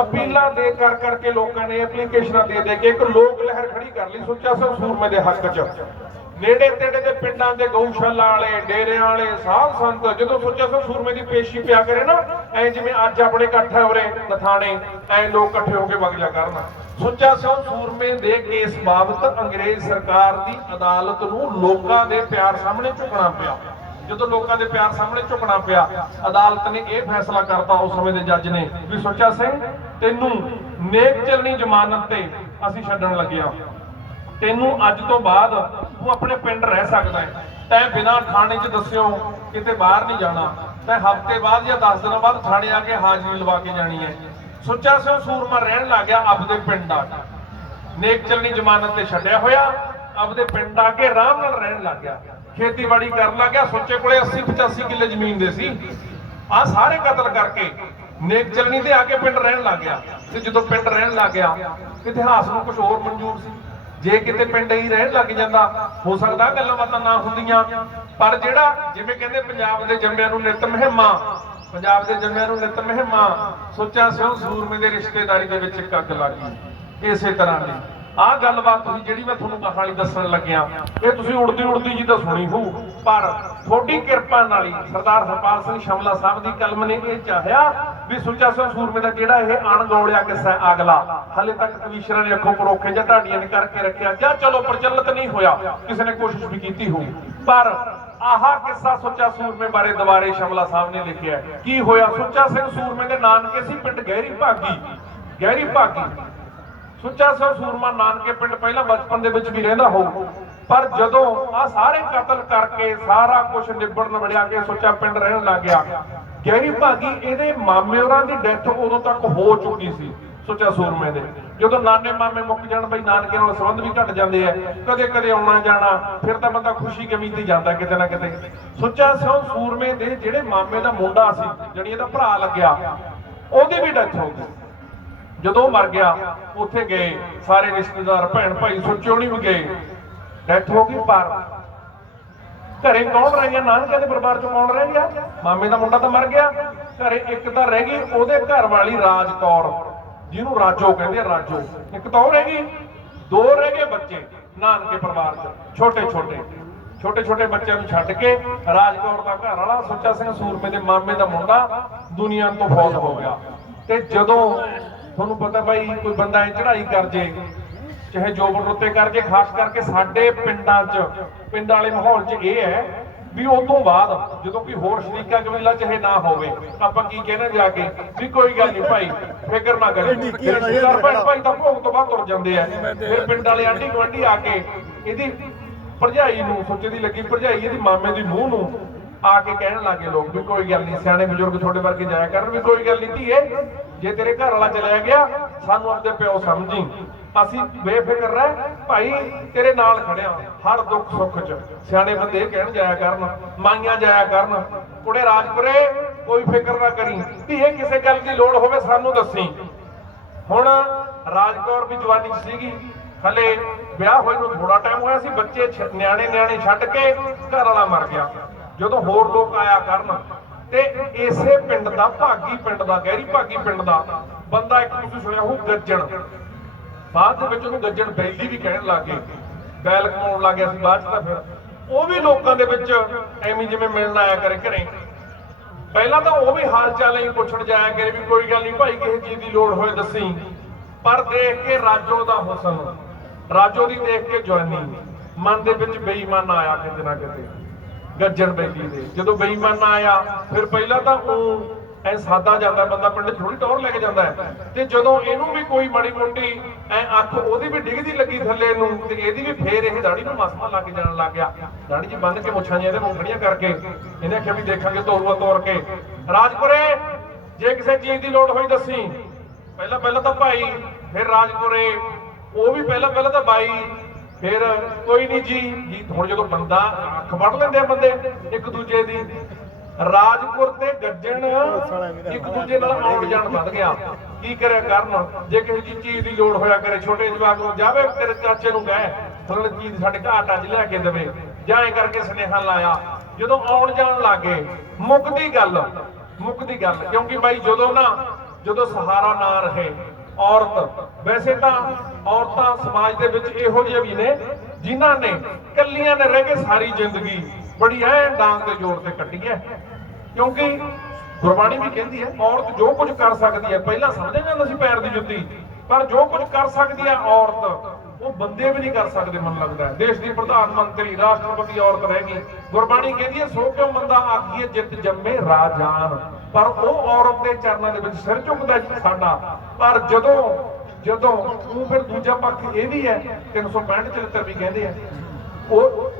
ਅਪੀਲਾਂ ਦੇ ਕਰ ਕਰਕੇ ਲੋਕਾਂ ਨੇ ਐਪਲੀਕੇਸ਼ਨਾਂ ਦੇ ਦੇ ਕੇ ਇੱਕ ਲੋਕ ਲਹਿਰ ਖੜੀ ਕਰ ਲਈ। ਸੁੱਚਾ ਸਿੰਘ ਸੂਰਮੇ ਦੇ ਹੱਕ 'ਚ। ਨੇੜੇ ਤੇੜੇ ਦੇ ਪਿੰਡਾਂ ਦੇ ਗਊਸ਼ਾਲਾ ਵਾਲੇ, ਡੇਰਿਆਂ ਵਾਲੇ, ਸਾਧ ਸੰਤ ਜਦੋਂ ਸੋਚਿਆ ਸੀ ਸੂਰਮੇ ਦੀ ਪੇਸ਼ੀ ਪਿਆ ਕਰੇ ਨਾ, ਐ ਜਿਵੇਂ ਅੱਜ ਆਪਣੇ ਇਕੱਠ ਹੈ ਨਥਾਣੇ ਐ ਲੋਕ ਇਕੱਠੇ ਹੋ ਕੇ ਵਗਜਾ ਕਰਨ। ਸੋਚਿਆ ਸੀ ਸੂਰਮੇ ਦੇ ਕੇਸ ਬਾਬਤ ਅੰਗਰੇਜ਼ ਸਰਕਾਰ ਦੀ ਅਦਾਲਤ ਨੂੰ ਲੋਕਾਂ ਦੇ ਪਿਆਰ ਸਾਹਮਣੇ ਝੁਕਣਾ ਪਿਆ। ਜਦੋਂ ਲੋਕਾਂ ਦੇ ਪਿਆਰ ਸਾਹਮਣੇ ਝੁਕਣਾ ਪਿਆ, ਅਦਾਲਤ ਨੇ ਇਹ ਫੈਸਲਾ ਕਰਤਾ ਉਸ ਸਮੇਂ ਦੇ ਜੱਜ ਨੇ ਵੀ ਸੁੱਚਾ ਸਿੰਘ ਤੈਨੂੰ ਨੇਕ ਚੱਲਣੀ ਜ਼ਮਾਨਤ ਤੇ ਅਸੀਂ ਛੱਡਣ ਲੱਗਿਆ ਤੈਨੂੰ ਅੱਜ ਤੋਂ ਬਾਅਦ ਤੂੰ ਆਪਣੇ ਪਿੰਡ ਰਹਿ ਸਕਦਾ ਹੈ। ਤੈਂ ਬਿਨਾਂ ਥਾਣੇ 'ਚ ਦੱਸਿਓ ਕਿਤੇ ਬਾਹਰ ਨਹੀਂ ਜਾਣਾ। ਤੈਂ ਹਫ਼ਤੇ ਬਾਅਦ ਜਾਂ 10 ਦਿਨਾਂ ਬਾਅਦ ਥਾਣੇ ਆ ਕੇ ਹਾਜ਼ਰੀ ਲਵਾ ਕੇ ਜਾਣੀ ਹੈ। ਸੁੱਚਾ ਸਿੰਘ ਸੂਰਮਾ ਰਹਿਣ ਲੱਗ ਗਿਆ ਆਪਦੇ ਪਿੰਡ ਆ ਕੇ। ਨੇਕ ਚੱਲਣੀ ਜ਼ਮਾਨਤ ਤੇ ਛੱਡਿਆ ਹੋਇਆ, ਆਪਦੇ ਪਿੰਡ ਆ ਕੇ ਆਰਾਮ ਨਾਲ ਰਹਿਣ ਲੱਗ ਗਿਆ। ਖੇਤੀਬਾੜੀ ਕਰਨ ਲੱਗ ਗਿਆ, ਸੁੱਚੇ ਕੋਲੇ 80 85 ਕਿੱਲੇ ਜ਼ਮੀਨ ਦੇ ਸੀ। ਆ ਸਾਰੇ ਕਤਲ ਕਰਕੇ ਨੇਕ ਚੱਲਣੀ ਤੇ ਆ ਕੇ ਪਿੰਡ ਰਹਿਣ ਲੱਗ ਗਿਆ। ਤੇ ਜਦੋਂ ਪਿੰਡ ਰਹਿਣ ਲੱਗ ਗਿਆ, ਇਤਿਹਾਸ ਨੂੰ ਕੁਝ ਹੋਰ ਮਨਜ਼ੂਰ ਸੀ। ਜੇ ਕਿਤੇ ਪਿੰਡ ਹੀ ਰਹਿਣ ਲੱਗ ਜਾਂਦਾ, ਹੋ ਸਕਦਾ ਗੱਲਾਂ ਬਾਤਾਂ ਨਾ ਹੁੰਦੀਆਂ। ਪਰ ਜਿਹੜਾ ਜਿਵੇਂ ਕਹਿੰਦੇ ਪੰਜਾਬ ਦੇ ਜੰਮਿਆਂ ਨੂੰ ਨਿਤ ਮਹਿਮਾ, ਪੰਜਾਬ ਦੇ ਜੰਮਿਆਂ ਨੂੰ ਨਿਤ ਮਹਿਮਾ, ਸੋਚਿਆ ਸਿਉ ਸੂਰਮੇ ਦੇ ਰਿਸ਼ਤੇਦਾਰੀ ਦੇ ਵਿੱਚ ਇੱਕ ਅੱਗ ਲੱਗ ਗਈ। ਇਸੇ ਤਰ੍ਹਾਂ ਦੀ ਆਹ ਗੱਲਬਾਤ ਤੁਸੀਂ ਜਿਹੜੀ ਮੈਂ ਤੁਹਾਨੂੰ ਕਹਾਣੀ ਦੱਸਣ ਲੱਗਿਆ, ਇਹ ਤੁਸੀਂ ਉੜਦੀ ਉੜਦੀ ਜੀ ਤਾਂ ਸੁਣੀ ਹੋ ਪਰ ਥੋੜੀ ਕਿਰਪਾ ਨਾਲ ਹੀ ਸਰਦਾਰ ਹਰਪਾਲ ਸਿੰਘ ਸ਼ਮਲਾ ਸਾਹਿਬ ਦੀ ਕਲਮ ਨੇ ਇਹ ਚਾਹਿਆ ਵੀ ਸੁੱਚਾ ਸਿੰਘ ਸੂਰਮੇ ਦਾ ਜਿਹੜਾ ਇਹ ਅਣਗੌਲਿਆ ਕਿੱਸਾ ਅਗਲਾ। ਹਲੇ ਤੱਕ ਕਵੀਸ਼ਰਾਂ ਨੇ ਅੱਖੋਂ ਪਰੋਖੇ ਜਾਂ ਢਾਡੀਆਂ ਨੇ ਕਰਕੇ ਰੱਖਿਆ। ਜਾਂ ਚਲੋ ਪ੍ਰਚਲਿਤ ਨਹੀਂ ਹੋਇਆ, ਕਿਸੇ ਨੇ ਕੋਸ਼ਿਸ਼ ਵੀ ਕੀਤੀ ਹੋਊ। ਪਰ ਆਹ ਕਿੱਸਾ ਸੁੱਚਾ ਸੂਰਮੇ ਬਾਰੇ ਦੁਬਾਰੇ ਸ਼ਮਲਾ ਸਾਹਿਬ ਨੇ ਲਿਖਿਆ ਕੀ ਹੋਇਆ? ਸੁੱਚਾ ਸਿੰਘ ਸੂਰਮੇ ਦੇ ਨਾਨਕੇ ਸੀ ਪਿੰਡ ਗਹਿਰੀ ਭਾਗੀ। ਗਹਿਰੀ ਭਾਗੀ। ਸੁੱਚਾ ਸਿੰਘ ਸੂਰਮਾ ਨਾਨਕੇ ਪਿੰਡ ਪਹਿਲਾਂ ਬਚਪਨ ਦੇ ਵਿੱਚ ਵੀ ਰਹਿੰਦਾ ਹੋਊ ਪਰ ਜਦੋਂ ਆ ਸਾਰੇ ਕਤਲ ਕਰਕੇ ਸਾਰਾ ਕੁਝ ਨਿਬੜਨ ਵੜਿਆ ਕੇ ਸੁੱਚਾ ਪਿੰਡ ਰਹਿਣ ਲੱਗ ਗਿਆ, ਗਹਿਰੀ ਭਾਗੀ ਇਹਦੇ ਮਾਮੇ ਹੋਰਾਂ ਦੀ ਡੈਥ ਉਦੋਂ ਤੱਕ ਹੋ ਚੁੱਕੀ ਸੀ, ਸੁੱਚਾ ਸੂਰਮੇ ਦੇ। ਜਦੋਂ ਨਾਨੇ ਮਾਮੇ ਮੁੱਕ ਜਾਣ ਬਈ ਨਾਨਕੇ ਨਾਲ ਸੰਬੰਧ ਵੀ ਘਟ ਜਾਂਦੇ ਆ, ਕਦੇ ਕਦੇ ਆਉਣਾ ਜਾਣਾ, ਫਿਰ ਤਾਂ ਬੰਦਾ ਖੁਸ਼ੀ ਗਮੀ ਤੇ ਜਾਂਦਾ ਕਿਤੇ ਨਾ ਕਿਤੇ। ਸੁੱਚਾ ਸਿੰਘ ਸੂਰਮੇ ਦੇ ਜਿਹੜੇ ਮਾਮੇ ਦਾ ਮੁੰਡਾ ਸੀ ਜਿਹੜੀ ਇਹਦਾ ਭਰਾ ਲੱਗਿਆ, ਉਹਦੀ ਵੀ ਡੈਥ ਹੋ ਗਈ। ਜਦੋਂ ਮਰ ਗਿਆ, ਉੱਥੇ ਗਏ, ਸਾਰੇ ਰਿਸ਼ਤੇਦਾਰ, ਭੈਣ ਭਾਈ ਸੋਚਿਓ ਨਹੀਂ ਵੀ ਗਏ। ਡੈਥ ਹੋ ਗਈ ਪਰ। ਘਰੇ ਕੌਣ ਰਹਿ ਗਿਆ? ਨਾਨਕਿਆਂ ਦੇ ਪਰਿਵਾਰ ਚੋਂ ਕੌਣ ਰਹਿ ਗਿਆ? ਮਾਮੇ ਦਾ ਮੁੰਡਾ ਤਾਂ ਮਰ ਗਿਆ। ਘਰੇ ਇੱਕ ਤਾਂ ਰਹਿ ਗਈ, ਉਹਦੇ ਘਰ ਵਾਲੀ ਰਾਜ ਜਿਹਨੂੰ ਰਾਜੋ ਕਹਿੰਦੇ ਰਾਜੋ। ਇੱਕ ਤਾਂ ਉਹ ਰਹਿ ਗਈ, ਦੋ ਰਹਿ ਗਏ ਬੱਚੇ, ਨਾਨਕੇ ਪਰਿਵਾਰ ਚ, ਛੋਟੇ ਛੋਟੇ। ਛੋਟੇ ਛੋਟੇ ਬੱਚਿਆਂ ਨੂੰ ਛੱਡ ਕੇ ਰਾਜ ਕੌਰ ਦਾ ਘਰ ਵਾਲਾ ਸੁੱਚਾ ਸਿੰਘ ਸੂਰਮੇ ਦੇ ਮਾਮੇ ਦਾ ਮੁੰਡਾ ਦੁਨੀਆ ਤੋਂ ਫੌਤ ਹੋ ਗਿਆ। ਤੇ ਜਦੋਂ ਤੁਹਾਨੂੰ ਪਤਾ ਭਾਈ ਕੋਈ ਬੰਦਾ ਇਹ ਚੜ੍ਹਾਈ ਕਰ ਜੇ ਚਾਹੇ ਜੋਬਨ ਉੱਤੇ ਕਰਕੇ ਖਾਸ ਕਰਕੇ ਸਾਡੇ ਪਿੰਡਾਂ 'ਚ ਪਿੰਡ ਵਾਲੇ ਮਾਹੌਲ 'ਚ ਇਹ ਹੈ ਵੀ ਉਸ ਤੋਂ ਬਾਅਦ ਜਦੋਂ ਕੋਈ ਹੋਰ ਸ਼ਰੀਕਾ ਕਬੀਲਾ ਚਾਹੇ ਨਾ ਹੋਵੇ ਆਪਾਂ ਕੀ ਕਹਿਣਾ ਜਾ ਕੇ ਵੀ ਕੋਈ ਗੱਲ ਨਹੀਂ ਭਾਈ ਫਿਕਰ ਨਾ ਕਰੀ ਰਿਸ਼ਤੇਦਾਰ ਭੈਣ ਭਾਈ ਤਾਂ ਭੋਗ ਤੋਂ ਬਾਅਦ ਤੁਰ ਜਾਂਦੇ ਆ। ਫਿਰ ਪਿੰਡ ਵਾਲੇ ਆਂਢੀ ਗੁਆਂਢੀ ਆ ਕੇ ਇਹਦੀ ਭਰਜਾਈ ਨੂੰ ਸੋਚੇ ਦੀ ਲੱਗੀ ਭਰਜਾਈ ਇਹਦੀ ਮਾਮੇ ਦੀ ਮੂੰਹ ਨੂੰ ਆ ਕੇ ਕਹਿਣ ਲੱਗੇ ਲੋਕ ਵੀ ਕੋਈ ਗੱਲ ਨਹੀਂ ਸਿਆਣੇ ਬਜ਼ੁਰਗ ਤੁਹਾਡੇ ਵਰਗੇ ਜਾਇਆ ਕਰਨ ਵੀ ਕੋਈ ਗੱਲ ਨਹੀਂ ਧੀਏ। ਜੇ ਤੇਰੇ ਘਰ ਵਾਲਾ ਚਲਿਆ ਗਿਆ, ਸਾਨੂੰ ਆਪਦੇ ਪਿਓ ਸਮਝੀ। ਅਸੀਂ ਬੇਫਿਕਰ ਰਹਿ, ਭਾਈ, ਤੇਰੇ ਨਾਲ ਖੜਿਆ ਹਰ ਦੁੱਖ ਸੁੱਖ 'ਚ। ਸਿਆਣੇ ਬੰਦੇ ਕਹਿਣ, ਜਾਇਆ ਕਰਨ, ਮਾਈਆਂ ਜਾਇਆ ਕਰਨ। ਕੁੜੇ ਰਾਜਪੁਰੇ, ਕੋਈ ਫਿਕਰ ਨਾ ਕਰੀ। ਧੀਏ ਕਿਸੇ ਗੱਲ ਦੀ ਲੋੜ ਹੋਵੇ, ਸਾਨੂੰ ਦੱਸੀ। ਹੁਣ ਰਾਜਕੌਰ ਵੀ ਜਵਾਨੀ 'ਚ ਸੀਗੀ, ਹਲੇ ਵਿਆਹ ਹੋਏ ਨੂੰ ਥੋੜਾ ਟਾਈਮ ਹੋਇਆ ਸੀ, ਬੱਚੇ ਨਿਆਣੇ ਨਿਆਣੇ ਛੱਡ ਕੇ ਘਰ ਵਾਲਾ ਮਰ ਗਿਆ। ਜਦੋਂ ਹੋਰ ਲੋਕ ਆਇਆ ਕਰਨ ਤੇ ਇਸੇ ਪਿੰਡ ਦਾ, ਭਾਗੀ ਪਿੰਡ ਦਾ, ਗਹਿਰੀ ਭਾਗੀ ਪਿੰਡ ਦਾ ਬੰਦਾ ਇੱਕ ਤੁਸੀਂ ਸੁਣਿਆ ਉਹ ਗੱਜਣ। ਬਾਅਦ ਦੇ ਵਿੱਚ ਉਹਨੂੰ ਗੱਜਣ ਬੈਲੀ ਵੀ ਕਹਿਣ ਲੱਗ ਗਏ। ਬੈਲ ਕਮਾਉਣ ਲੱਗ ਗਿਆ ਸੀ ਬਾਅਦ ਚ ਤਾਂ ਫਿਰ। ਉਹ ਵੀ ਲੋਕਾਂ ਦੇ ਵਿੱਚ ਐਵੇਂ ਜਿਵੇਂ ਮਿਲਣ ਆਇਆ ਕਰੇ ਘਰੇ। ਪਹਿਲਾਂ ਤਾਂ ਉਹ ਵੀ ਹਾਲ ਚਾਲ ਹੀ ਪੁੱਛਣ ਜਾਇਆ ਕਰੇ ਵੀ ਕੋਈ ਗੱਲ ਨਹੀਂ ਭਾਈ, ਕਿਸੇ ਚੀਜ਼ ਦੀ ਲੋੜ ਹੋਏ ਦੱਸੀ। ਪਰ ਦੇਖ ਕੇ ਰਾਜੋ ਦਾ ਹੁਸਨ, ਰਾਜੋ ਦੀ ਦੇਖ ਕੇ ਜਵਾਨੀ। ਮਨ ਦੇ ਵਿੱਚ ਬੇਈਮਾਨ ਆਇਆ ਕਿਤੇ ਨਾ ਕਿਤੇ। ਗੱਜਣ ਬੈਲੀ ਦੇ ਜਦੋਂ ਬੇਈਮਾਨ ਆਇਆ, ਫਿਰ ਪਹਿਲਾਂ ਤਾਂ ਉਹ ਐ ਸਾਦਾ ਜਾਂਦਾ, ਬੰਦਾ ਪਿੰਡ ਥੋੜੀ ਟੌਰ ਲੈ ਕੇ ਜਾਂਦਾ ਹੈ। ਤੇ ਜਦੋਂ ਇਹਨੂੰ ਵੀ ਕੋਈ ਮਾੜੀ ਮੋਟੀ ਐ ਅੱਖ ਉਹਦੀ ਵੀ ਡਿੱਗਦੀ ਲੱਗੀ ਥੱਲੇ ਨੂੰ, ਤੇ ਇਹਦੀ ਵੀ ਫੇਰ ਇਹ ਦਾੜੀ ਨੂੰ ਮਸਮਾ ਲੱਗ ਜਾਣ ਲੱਗ ਗਿਆ। ਦਾੜੀ ਜੀ ਬੰਨ ਕੇ ਮੁੱਛਾਂ ਜਿਹੀਆਂ ਇਹਦੇ ਮੂੰਹ ਖੜੀਆਂ ਕਰਕੇ ਇਹਨੇ ਆਖਿਆ ਵੀ ਦੇਖਾਂਗੇ ਤੋਰੂਆ ਤੋਰ ਕੇ। ਰਾਜਪੁਰੇ, ਜੇ ਕਿਸੇ ਚੀਜ਼ ਦੀ ਲੋੜ ਹੋਈ ਦੱਸੀ। ਪਹਿਲਾਂ ਪਹਿਲਾਂ ਤਾਂ ਭਾਈ, ਫਿਰ ਰਾਜਪੁਰੇ, ਉਹ ਵੀ ਪਹਿਲਾਂ ਪਹਿਲਾਂ ਤਾਂ ਬਾਈ। ਫਿਰ ਕੋਈ ਨਹੀਂ ਜੀ। ਹੁਣ ਜਦੋਂ ਬੰਦਾ ਅੱਖ ਵੜ ਲੈਂਦੇ ਆ ਬੰਦੇ, ਇੱਕ ਦੂਜੇ ਦੀ। ਰਾਜਪੁਰ ਤੇ ਗੱਜਣ ਇੱਕ ਦੂਜੇ ਨਾਲ ਆਉਣ ਜਾਣ ਵੱਧ ਗਿਆ। ਕੀ ਕਰਿਆ ਕਰਨ? ਜੇ ਕਿਸੇ ਚੀਜ਼- ਚੀਜ਼ ਦੀ ਲੋੜ ਹੋਇਆ ਕਰੇ, ਛੋਟੇ ਜਵਾਕ ਨੂੰ ਜਾਵੇ, ਤੇਰੇ ਚਾਚੇ ਨੂੰ ਕਹੇ ਫਲਣ ਚੀਜ਼ ਸਾਡੇ ਘਾਟ ਅੱਜ ਲੈ ਕੇ ਦੇਵੇ। ਜਾਂ ਐਂ ਕਰਕੇ ਸੁਨੇਹਾ ਲਾਇਆ। ਜਦੋਂ ਆਉਣ ਜਾਣ ਲੱਗੇ ਮੁੱਕਦੀ ਗੱਲ ਮੁੱਕਦੀ ਗੱਲ। ਕਿਉਂਕਿ ਬਾਈ ਜਦੋਂ ਨਾ, ਜਦੋਂ ਸਹਾਰਾ ਨਾ ਰਹੇ ਔਰਤ, ਵੈਸੇ ਤਾਂ ਔਰਤਾਂ ਸਮਾਜ ਦੇ ਵਿੱਚ ਇਹੋ ਜਿਹੇ ਵੀ ਨੇ ਜਿਨ੍ਹਾਂ ਨੇ ਕੱਲੀਆਂ ਨੇ ਰਹਿ ਕੇ ਸਾਰੀ ਜ਼ਿੰਦਗੀ ਬੜੀ ਐ ਡਾਂਗ ਦੇ ਜ਼ੋਰ ਤੇ ਕੱਟੀ ਹੈ। ਕਿਉਂਕਿ ਗੁਰਬਾਣੀ ਵੀ ਕਹਿੰਦੀ ਹੈ, ਔਰਤ ਜੋ ਕੁਝ ਕਰ ਸਕਦੀ ਹੈ, ਪਹਿਲਾਂ ਸਮਝਦੇ ਜਾਂਦੇ ਸੀ ਪੈਰ ਦੀ ਜੁੱਤੀ, ਪਰ ਜੋ ਕੁਝ ਕਰ ਸਕਦੀ ਹੈ ਔਰਤ, ਉਹ ਬੰਦੇ ਵੀ ਨਹੀਂ ਕਰ ਸਕਦੇ ਮਨ ਲੱਗਦਾ। ਦੇਸ਼ ਦੀ ਪ੍ਰਧਾਨ ਮੰਤਰੀ, ਰਾਸ਼ਟਰਪਤੀ ਔਰਤ ਰਹਿ ਗਈ। ਗੁਰਬਾਣੀ ਕਹਿੰਦੀ ਹੈ, ਸੋ ਕਿਉਂ ਮੰਦਾ ਆਖੀਏ, ਜਿੱਤ ਜੰਮੇ ਰਾਜਾਨ ਪਰ ਉਹ ਔਰਤ ਦੇ ਚਰਨਾਂ ਦੇ ਵਿੱਚ ਸਿਰ ਝੁਕਦਾ ਸਾਡਾ। ਪਰ ਜਦੋਂ ਜਦੋਂ ਉਹ ਫਿਰ ਦੂਜਾ ਪੱਖ ਇਹ ਵੀ ਹੈ 365 74 ਵੀ ਕਹਿੰਦੇ ਆ। ਉਹ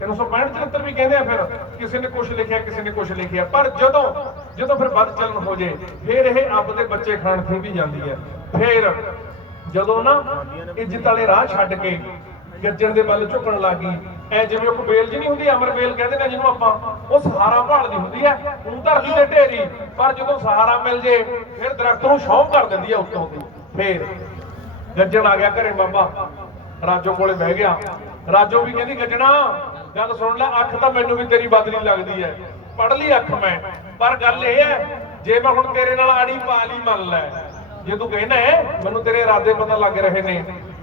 365 74 ਵੀ ਕਹਿੰਦੇ ਆ ਫਿਰ, ਕਿਸੇ ਨੇ ਕੁਝ ਲਿਖਿਆ, ਕਿਸੇ ਨੇ ਕੁਝ ਲਿਖਿਆ। ਪਰ ਜਦੋਂ ਜਦੋਂ ਫਿਰ ਵੱਧ ਚੱਲਣ ਹੋ ਜੇ ਫਿਰ ਇਹ ਅੱਬ ਬੱਚੇ ਖਾਣ ਖੀ ਵੀ ਜਾਂਦੀ ਹੈ। ਫਿਰ ਜਦੋਂ ਨਾ ਇੱਜ਼ਤ ਵਾਲੇ ਰਾਹ ਛੱਡ ਕੇ ਗੱਜਣ ਦੇ ਵੱਲ ਝੁਕਣ ਲੱਗੀ ਐ ਜਿਵੇਂ ਉਹ ਬੇਲ ਜੀ ਨਹੀਂ ਹੁੰਦੀ, ਅਮਰ ਬੇਲ ਕਹਿੰਦੇ ਨੇ ਜਿਹਨੂੰ ਆਪਾਂ, ਉਹ ਸਹਾਰਾ ਭਾਲਦੀ ਹੁੰਦੀ ਐ ਉਹ ਧਰਤੀ ਤੇ ਢੇਰੀ, ਪਰ ਜਦੋਂ ਸਹਾਰਾ ਮਿਲ ਜੇ, ਫਿਰ ਦਰਖਤ ਨੂੰ ਛਾਂ ਕਰ ਦਿੰਦੀ ਐ ਉੱਤੋਂ ਦੀ। ਫੇਰ ਗੱਜਣ ਆ ਗਿਆ ਘਰੇ ਬਾਬਾ। ਰਾਜੋ ਕੋਲੇ ਬਹਿ ਗਿਆ। ਰਾਜੋ ਵੀ ਕਹਿੰਦੀ, ਗੱਜਣਾ, ਗੱਲ ਸੁਣ ਲੈ, ਅੱਖ ਤਾਂ ਮੈਨੂੰ ਵੀ ਤੇਰੀ ਬਦਲੀ ਲੱਗਦੀ ਐ। ਪੜ ਲਈ ਅੱਖ ਮੈਂ। ਪਰ ਗੱਲ ਇਹ ਐ, ਜੇ ਮੈਂ ਹੁਣ ਤੇਰੇ ਨਾਲ ਆੜੀ ਪਾ ਲਈ ਮੰਨ ਲੈ, ਜੇ ਤੂੰ ਕਹਿਣਾ ਮੈਨੂੰ ਤੇਰੇ ਇਰਾਦੇ ਪਤਾ ਲੱਗ ਰਹੇ ਨੇ।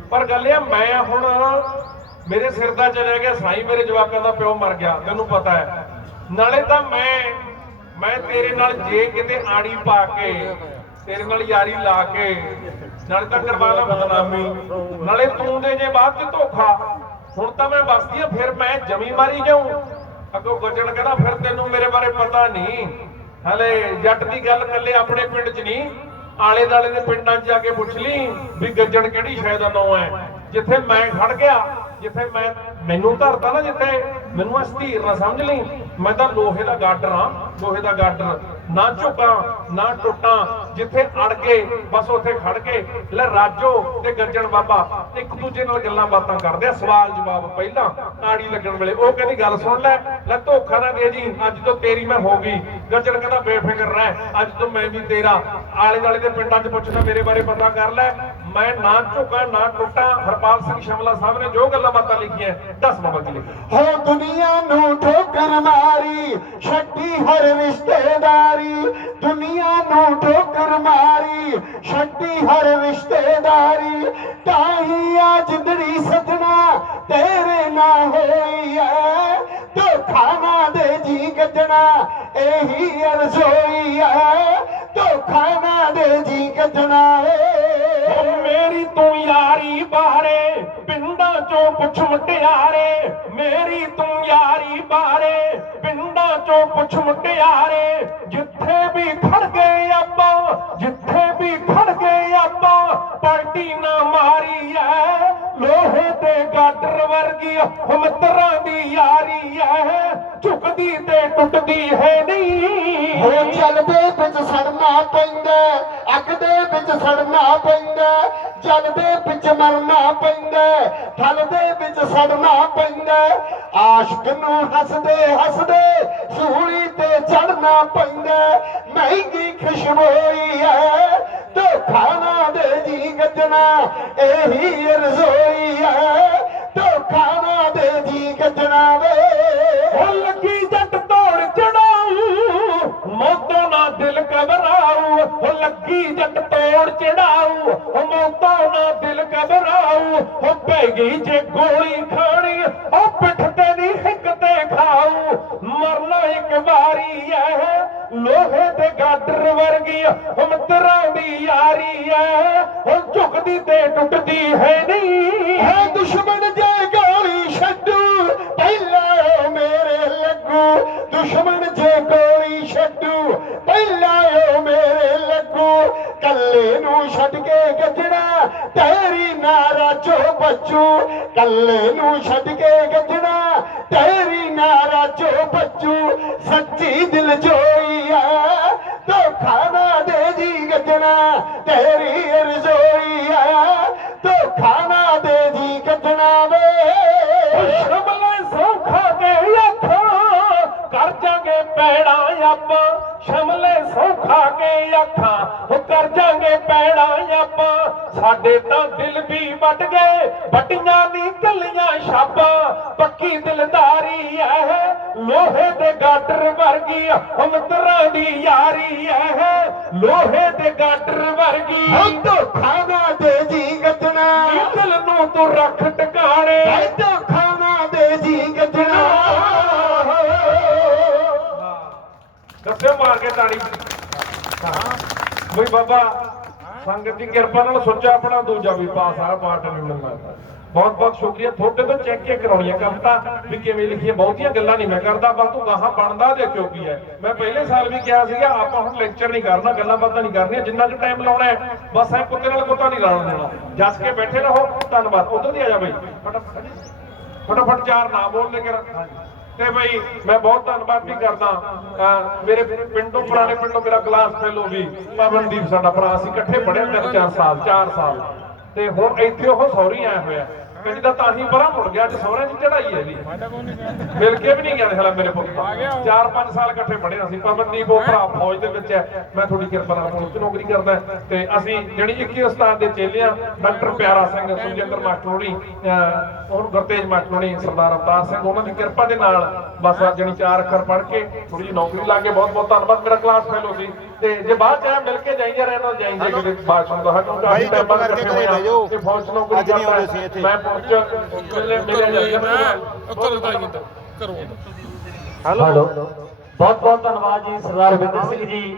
ਪਰ ਗੱਲ ਇਹ ਮੈਂ ਹੁਣ ਮੇਰੇ ਸਿਰ ਦਾ ਚਲਿਆ ਗਿਆ, ਸਾਈ ਮੇਰੇ ਜਵਾਕਾਂ ਦਾ ਪਿਓ ਮਰ ਗਿਆ, ਤੈਨੂੰ ਪਤਾ ਹੈ ਨਾਲੇ ਤਾਂ ਮੈਂ ਮੈਂ ਤੇਰੇ ਨਾਲ ਜੇ ਕਿਤੇ ਆੜੀ ਪਾ ਕੇ ਤੇਰੇ ਨਾਲ ਯਾਰੀ ਲਾ ਕੇ ਨਾਲੇ ਤਾਂ ਕਰਵਾ ਲਾ ਬਦਨਾਮੀ। ਨਾਲੇ ਤੂੰ ਦੇ ਜੇ ਬਾਅਦ ਚ ਧੋਖਾ। ਹੁਣ ਤਾਂ ਮੈਂ ਬਸਦੀ ਆ, ਫਿਰ ਮੈਂ ਜਮੀ ਮਾਰੀ ਜਾਉਂ ਅੱਗੋਂ ਗੱਜਣ ਕਹਿੰਦਾ, ਫਿਰ ਤੈਨੂੰ ਮੇਰੇ ਬਾਰੇ ਪਤਾ ਨਹੀਂ। ਹਲੇ ਜੱਟ ਦੀ ਗੱਲ ਕੱਲੇ ਆਪਣੇ ਪਿੰਡ 'ਚ ਨਹੀਂ, ਆਲੇ ਦਾਲੇ ਦੇ ਪਿੰਡਾਂ 'ਚ ਜਾ ਕੇ ਪੁੱਛ ਲਈ ਵੀ ਗੱਜਣ ਕਿਹੜੀ ਸ਼ਾਇਦ ਦਾ ਨਾਂ ਹੈ ਜਿੱਥੇ ਮੈਂ ਖੜ ਗਿਆ, ਜਿੱਥੇ ਮੈਂ, ਮੈਨੂੰ ਧਰਤਾ ਨਾ ਜਿੱਥੇ, ਮੈਨੂੰ ਅਸਥੀਰ ਨਾ ਸਮਝ ਲਈ। ਮੈਂ ਤਾਂ ਲੋਹੇ ਦਾ ਗਾਡਰ ਹਾਂ, ਲੋਹੇ ਦਾ ਗਾਡਰ ਨਾ ਝੁਕਾਂ, ਨਾ ਟੁੱਟਾਂ, ਜਿੱਥੇ ਅੜ ਕੇ ਬਸ ਉੱਥੇ ਖੜ ਕੇ ਲੈ ਰਾਜੋ ਤੇ ਗੱਜਣ ਬਾਬਾ, ਇੱਕ ਦੂਜੇ ਨਾਲ ਗੱਲਾਂ ਬਾਤਾਂ ਕਰਦੇ ਆ। ਸਵਾਲ ਜਵਾਬ ਪਹਿਲਾਂ ਆੜੀ ਲੱਗਣ ਵੇਲੇ। ਉਹ ਕਹਿੰਦੀ, ਗੱਲ ਸੁਣ ਲੈ ਲੈ ਧੋਖਾ ਨਾ ਦੇ ਜੀ, ਅੱਜ ਤੋਂ ਤੇਰੀ ਮੈਂ ਹੋ ਗਈ। ਗੱਜਣ ਕਹਿੰਦਾ, ਬੇਫਿਕਰ ਰਹਿ, ਅੱਜ ਤੋਂ ਮੈਂ ਵੀ ਤੇਰਾ। ਆਲੇ ਦੁਆਲੇ ਦੇ ਪਿੰਡਾਂ 'ਚ ਪੁੱਛਦਾ, ਮੇਰੇ ਬਾਰੇ ਪਤਾ ਕਰ ਲੈ। ਮੈਂ ਨਾ ਝੁਕਾਂ, ਨਾ ਟੁੱਟਾਂ। ਹਰਪਾਲ ਸਿੰਘ ਸ਼ਮਲਾ ਸਾਹਿਬ ਨੇ ਜੋ ਗੱਲਾਂ ਬਾਤਾਂ ਲਿਖੀਆਂ, ਦੱਸ ਬਾਬਾ ਜੀ ਲਿਖੀ। ਹੋ ਦੁਨੀਆ ਨੂੰ ਠੋਕਰ ਮਾਰੀ, ਛੱਡੀ ਹਰ ਰਿਸ਼ਤੇਦਾਰੀ। ਦੁਨੀਆ ਨੂੰ ਠੋਕਰ ਮਾਰੀ, ਛੱਡੀ ਹਰ ਰਿਸ਼ਤੇਦਾਰੀ। ਤਾਹੀ ਆ ਜਿੰਦੜੀ ਸਜਣਾ ਤੇਰੇ ਨਾ ਹੋਈ ਐ। ਧੋਖਾ ਨਾ ਦੇ ਜੀ ਗੱਜਣਾ, ਇਹੀ ਅਰਜ਼ੋਈ ਐ। ਧੋਖਾ ਨਾ ਦੇ ਜੀ ਗੱਜਣਾ ਏ। ਓ ਮੇਰੀ ਤੂੰ ਯਾਰੀ ਬਾਰੇ ਪਿੰਡਾਂ ਚੋਂ ਪੁੱਛ ਮੁਟਿਆਰੇ। ਮੇਰੀ ਤੂੰ ਯਾਰੀ ਬਾਰੇ ਪਿੰਡਾਂ ਚੋਂ ਪੁੱਛ ਮੁਟਿਆਰੇ। ਜਿੱਥੇ ਵੀ ਖੜ ਗਏ ਆਪਾਂ, ਜਿੱਥੇ ਵੀ ਖੜ ਗਏ ਆਪਾਂ, ਪਾਰਟੀ ਨਾ ਮਾਰੀ ਐ ਲੋਹੇ ਤੇ ਗਾਡਰ ਵਰਗੀ ਹਮਤਰਾਂ ਦੀ ਯਾਰੀ ਐ। ਝੁਕਦੀ ਤੇ ਟੁੱਟਦੀ ਹੈ ਨਹੀਂ। ਹੋ ਜਲ ਵਿੱਚ ਸੜਨਾ ਪੈਂਦਾ, ਅੱਗ ਦੇ ਵਿੱਚ ਸੜਨਾ ਪੈਂਦਾ, ਜਲ ਵਿੱਚ ਮਰਨਾ ਪੈਂਦਾ ਥਲ ਦੇ ਵਿੱਚ ਸੜਨਾ ਪੈਂਦਾ। ਆਸ਼ਕ ਨੂੰ ਹੱਸਦੇ ਹੱਸਦੇ ਸੂਲੀ ਤੇ ਚੜਨਾ ਪੈਂਦਾ। ਮਹਿੰਗੀ ਖੁਸ਼ਬੋਈ ਹੈ ਧੋਖਾ ਨਾ ਦੇ ਜੀ ਗੱਜਣਾ, ਇਹੀ ਰਜ਼ੋਈ ਐ। ਧੋਖਾ ਨਾ ਦੇ ਜੀ ਗੱਜਣਾ ਵੇ ਉਹ ਲੱਗੀ ਜੱਟ ਤੋੜ ਚੜਾਊ, ਮੌਤੋਂ ਨਾ ਦਿਲ ਘਬਰਾਊ। ਉਹ ਲੱਗੀ ਜੱਟ ਤੋੜ ਚੜਾਊ ਉਹ ਮੌਤਾਂ ਨਾ ਦਿਲ ਘਬਰਾਊ। ਉਹ ਪੈ ਗਈ ਜੇ ਗੋਲੀ ਖਾਣੀ, ਉਹ ਵਾਰੀ ਐ ਲੋਹੇ ਦੇ ਗਾਡਰ ਵਰਗੀ ਉਹ ਮਿੱਤਰਾਂ ਦੀ ਯਾਰੀ ਐ ਉਹ ਝੁਕਦੀ ਤੇ ਟੁੱਟਦੀ ਹੈ ਨਹੀਂ ਹੈ ਦੁਸ਼ਮਣ ਜੇ ਗੋਲੀ ਛੱਡੂ ਪਹਿਲਾਂ ਉਹ ਮੇਰੇ ਲੱਗੂ ਦੁਸ਼ਮਣ ਜੇ ਗੋਲੀ ਛੱਡੂ ਪਹਿਲਾਂ ਉਹ ਮੇਰੇ ਲੱਗੂ ਕੱਲੇ ਨੂੰ ਛੱਡ ਕੇ ਗੱਜਣਾ, ਤੇਰੀ ਨਾਰਾ ਚੋ ਬੱਚੂ। ਕੱਲੇ ਨੂੰ ਛੱਡ ਕੇ ਗੱਜਣਾ, ਤੇਰੀ ਨਾਰਾ ਚੋ ਬੱਚੂ। ਸੱਚੀ ਦਿਲ ਜੋਈ ਅੱਖਾਂ ਉਹ ਕਰ ਜਾਗੇ ਪੈੜਾਂ ਆਪਾਂ। ਸਾਡੇ ਤਾਂ ਦਿਲ ਵੀ ਵੱਟ ਗਏ ਵੱਟੀਆਂ ਨਹੀਂ ਕੱਲੀਆਂ ਛਾਪਾਂ। ਪੱਕੀ ਦਿਲਦਾਰੀ ਐ ਲੋਹੇ ਦੇ ਗਾਟਰ ਵਰਗੀ ਉਹ ਮਿੱਤਰਾਂ ਦੀ ਯਾਰੀ ਐ। ਲੋਹੇ ਦੇ ਗਾਟਰ ਵਰਗੀ ਧੋਖਾ ਨਾ ਦੇ ਜੀ ਗੱਜਣਾ। ਦਿਲ ਨੂੰ ਤੂੰ ਰੱਖ ਕੋਈ ਬਾਬਾ, ਸੰਗਤ ਦੀ ਕਿਰਪਾ ਨਾਲ ਸੋਚਿਆ ਆਪਣਾ ਦੂਜਾ ਵੀ ਪਾਸ ਆ ਪਾਰਟ ਨਹੀਂ ਮਿਲਣਾ ਬਹੁਤ ਬਹੁਤ ਸ਼ੁਕਰੀਆ। ਤੁਹਾਡੇ ਤੋਂ ਚੈੱਕ ਕੇ ਕਰਾਉਣੀ ਹੈ ਕਵਿਤਾ ਵੀ ਕਿਵੇਂ ਲਿਖੀ ਹੈ ਬਹੁਤੀਆਂ ਗੱਲਾਂ ਨਹੀਂ ਮੈਂ ਕਰਦਾ ਬਸ ਤੂੰ ਗਾਹਾਂ ਬਣਦਾ ਦੇਖਿਓ ਕੀ ਹੈ। ਮੈਂ ਪਹਿਲੇ ਸਾਲ ਵੀ ਕਿਹਾ ਸੀਗਾ, ਆਪਾਂ ਹੁਣ ਲੈਕਚਰ ਨਹੀਂ ਕਰਨਾ, ਗੱਲਾਂ ਬਾਤਾਂ ਨਹੀਂ ਕਰਨੀਆਂ, ਜਿੰਨਾ ਚ ਟਾਈਮ ਲਾਉਣਾ ਹੈ, ਬਸ ਐ ਕੁੱਤੇ ਨਾਲ ਕੁੱਤਾ ਨਹੀਂ ਲਾਉਣ ਦੇਣਾ। ਜੱਸ ਕੇ ਬੈਠੇ ਰਹੋ, ਧੰਨਵਾਦ। ਉਧਰ ਦੀ ਆ ਜਾ ਬਈ। ਫਟਾਫਟ ਚਾਰ ਨਾ ਬੋਲਦੇ ਕਰ ਕੇ ਤੇ ਬਈ ਮੈਂ ਬਹੁਤ ਧੰਨਵਾਦ ਵੀ ਕਰਦਾ, ਅਹ, ਮੇਰੇ ਪਿੰਡੋਂ, ਪੁਰਾਣੇ ਪਿੰਡੋਂ ਮੇਰਾ ਕਲਾਸ ਫੈਲੋ ਵੀ ਪਵਨਦੀਪ, ਸਾਡਾ ਭਰਾ ਸੀ ਇਕੱਠੇ ਪੜ੍ਹੇ ਤਿੰਨ ਚਾਰ ਸਾਲ 4 ਸਾਲ। ਤੇ ਹੁਣ ਇੱਥੇ ਉਹ ਸੌਰੀ ਆਇਆ ਹੋਇਆ। ਕਹਿੰਦੀ ਦਾ ਤਾਂ ਹੀ ਪਰਾਂ ਮੁੜ ਗਿਆ, ਅੱਜ ਸਹੁਰਿਆਂ 'ਚ ਚੜਾਈ ਹੈ ਜੀ। ਮਿਲ ਕੇ ਵੀ ਨਹੀਂ ਗਿਆ ਹਲਾ ਮੇਰੇ ਪੁੱਤ। ਚਾਰ ਪੰਜ ਸਾਲ ਇਕੱਠੇ ਪੜ੍ਹੇ ਅਸੀਂ ਪਵਨਦੀਪ ਉਹ ਭਰਾ ਫੌਜ ਦੇ ਵਿੱਚ ਹੈ, ਮੈਂ ਤੁਹਾਡੀ ਕਿਰਪਾ ਨਾਲ ਪੁਲਿਸ ਨੌਕਰੀ ਕਰਦਾ ਤੇ ਅਸੀਂ ਜਿਹੜੀ 21 ਉਸਤਾਦ ਦੇ ਚੇਲੇ ਆ ਡਾਕਟਰ ਪਿਆਰਾ ਸਿੰਘ, ਸੁਖਜਿੰਦਰ ਮਾਸਟਰ ਹੋਣੀ ਅਹ ਗੁਰਤੇਜ ਮਾਸਟਰ ਹੋਣੀ ਸਰਦਾਰ ਅਵਤਾਰ ਸਿੰਘ, ਉਹਨਾਂ ਦੀ ਕਿਰਪਾ ਦੇ ਨਾਲ ਬਸ ਆ ਚਾਰ ਅੱਖਰ ਪੜ੍ਹ ਕੇ ਥੋੜੀ ਜਿਹੀ ਨੌਕਰੀ ਲਾ ਕੇ ਬਹੁਤ ਬਹੁਤ ਧੰਨਵਾਦ। ਮੇਰਾ ਕਲਾਸ ਫੈਲੋ ਸੀ। ਤੇ ਜੇ ਬਾਅਦ ਚ ਆਇਆ ਮਿਲ ਕੇ ਜਾਈਏ ਰਹਿਣਾ ਜਾਈਏ ਕਿਤੇ ਬਾਅਦ ਚ ਦਾ ਹਟੋ ਬਾਈ ਚੁੱਪ ਕਰਕੇ ਘਰੇ ਬਹਿ ਜਾਓ। ਤੇ ਫੌਜ ਚ ਨੌਕਰੀ ਅੱਜ ਨਹੀਂ ਕਰਦਾ ਆਉਂਦੇ ਸੀ ਇੱਥੇ। ਮੈਂ ਪਹੁੰਚ ਮਿਲੇ ਮਿਲੇ ਜਾਈਏ ਕਰੋ ਤਾਂ ਜੀ ਕਰੋ ਹੈਲੋ। ਬਹੁਤ ਬਹੁਤ ਧੰਨਵਾਦ ਜੀ ਸਰਦਾਰ ਵਿੰਦਰ ਸਿੰਘ ਜੀ।